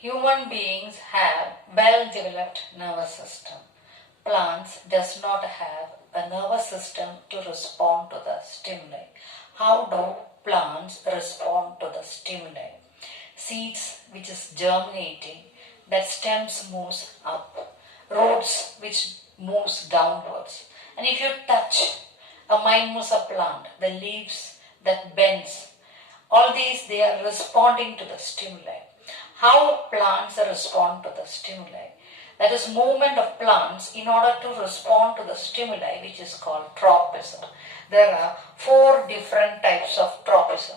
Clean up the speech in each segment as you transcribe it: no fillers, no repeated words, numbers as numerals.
Human beings have well-developed nervous system. Plants does not have a nervous system to respond to the stimuli. How do plants respond to the stimuli? Seeds which is germinating, that stems moves up, roots which moves downwards. And if you touch a mimosa plant, the leaves that bends, all these they are responding to the stimuli. How plants respond to the stimuli? That is movement of plants in order to respond to the stimuli, which is called tropism. There are 4 different types of tropism: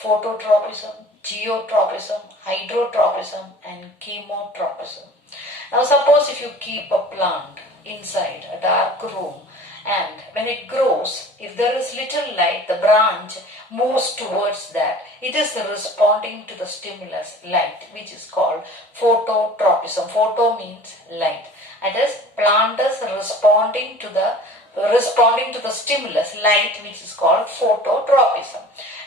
phototropism, geotropism, hydrotropism and chemotropism. Now suppose if you keep a plant inside a dark room, and when it grows, if there is little light, the branch moves towards that. It is responding to the stimulus light, which is called phototropism. Photo means light. That is, plant is responding to the stimulus light, which is called phototropism.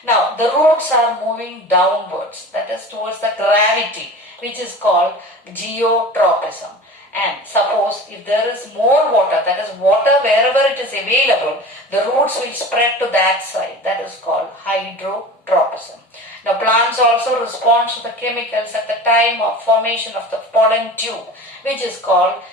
Now the roots are moving downwards, that is towards the gravity, which is called geotropism. And suppose if there is more water, that is water wherever it is available, the roots will spread to that side. That is called hydrotropism. Now plants also respond to the chemicals at the time of formation of the pollen tube, which is called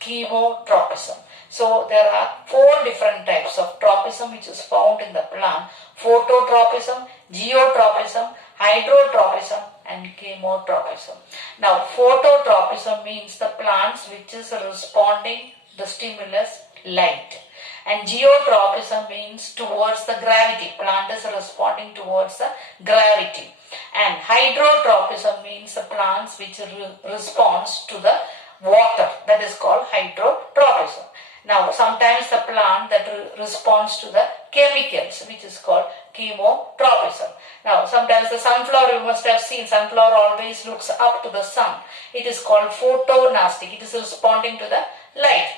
chemotropism. So there are 4 different types of tropism which is found in the plant: phototropism, geotropism, hydrotropism and chemotropism. Now phototropism means the plants which is responding the stimulus light, and geotropism means towards the gravity. Plant is responding towards the gravity, and hydrotropism means the plants which responds to the water. That is called hydrotropism. Now sometimes the plant that responds to the chemicals, which is called chemotropism. Now sometimes the sunflower, you must have seen, sunflower always looks up to the sun. It is called photonastic. It is responding to the light.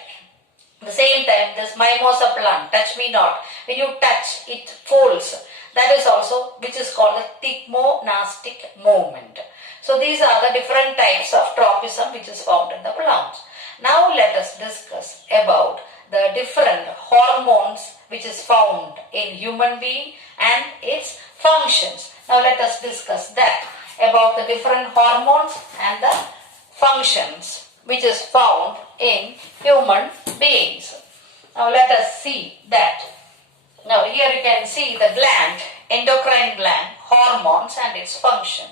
At the same time, this mimosa plant, touch me not, when you touch it folds. That is also, which is called the thigmonastic movement. So these are the different types of tropism which is found in the plants. Now let us discuss about the different hormones which is found in human being and its functions. Now let us discuss that, about the different hormones and the functions which is found in human beings. Now let us see that. Now here you can see the gland, endocrine gland, hormones and its function: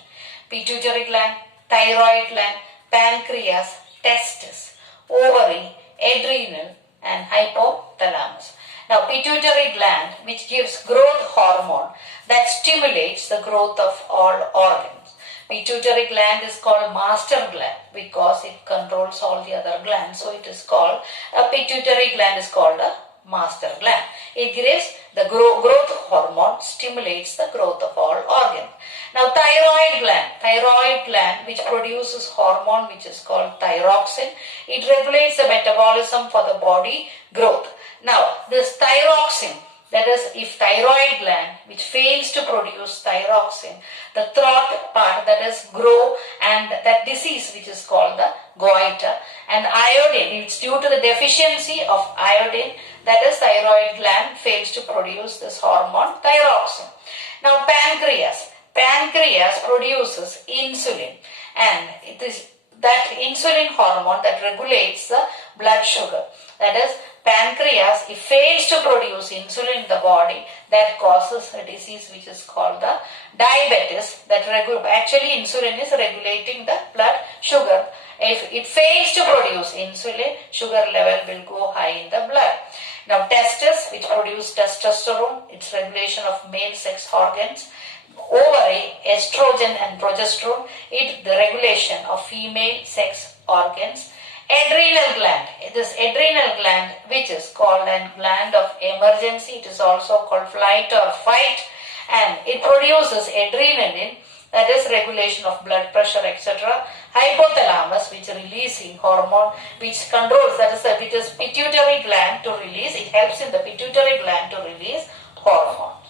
pituitary gland, thyroid gland, pancreas, testis, ovary, adrenal and hypothalamus. Now pituitary gland, which gives growth hormone that stimulates the growth of all organs. Pituitary gland is called master gland because it controls all the other glands. So it is called, a pituitary gland is called a master gland. It gives the growth hormone, stimulates the growth of all organs. Now thyroid gland which produces hormone which is called thyroxine. It regulates the metabolism for the body growth. Now this thyroxine, that is, if thyroid gland which fails to produce thyroxine, the throat part, that is grow, and that disease which is called the goiter, and iodine, it's due to the deficiency of iodine, that is thyroid gland fails to produce this hormone thyroxine. Now pancreas produces insulin, and it is that insulin hormone that regulates the blood sugar. That is, pancreas, if fails to produce insulin in the body, that causes a disease which is called the diabetes. Actually insulin is regulating the blood sugar. If it fails to produce insulin, sugar level will go high in the blood. Now testes, which produce testosterone, its regulation of male sex organs. Ovary, estrogen and progesterone, the regulation of female sex organs. Adrenal gland, this adrenal gland which is called a gland of emergency, it is also called flight or fight, and it produces adrenaline, that is regulation of blood pressure, etc. Hypothalamus, which is releasing hormone which controls, that is, it is pituitary gland to release, it helps in the pituitary gland to release hormone.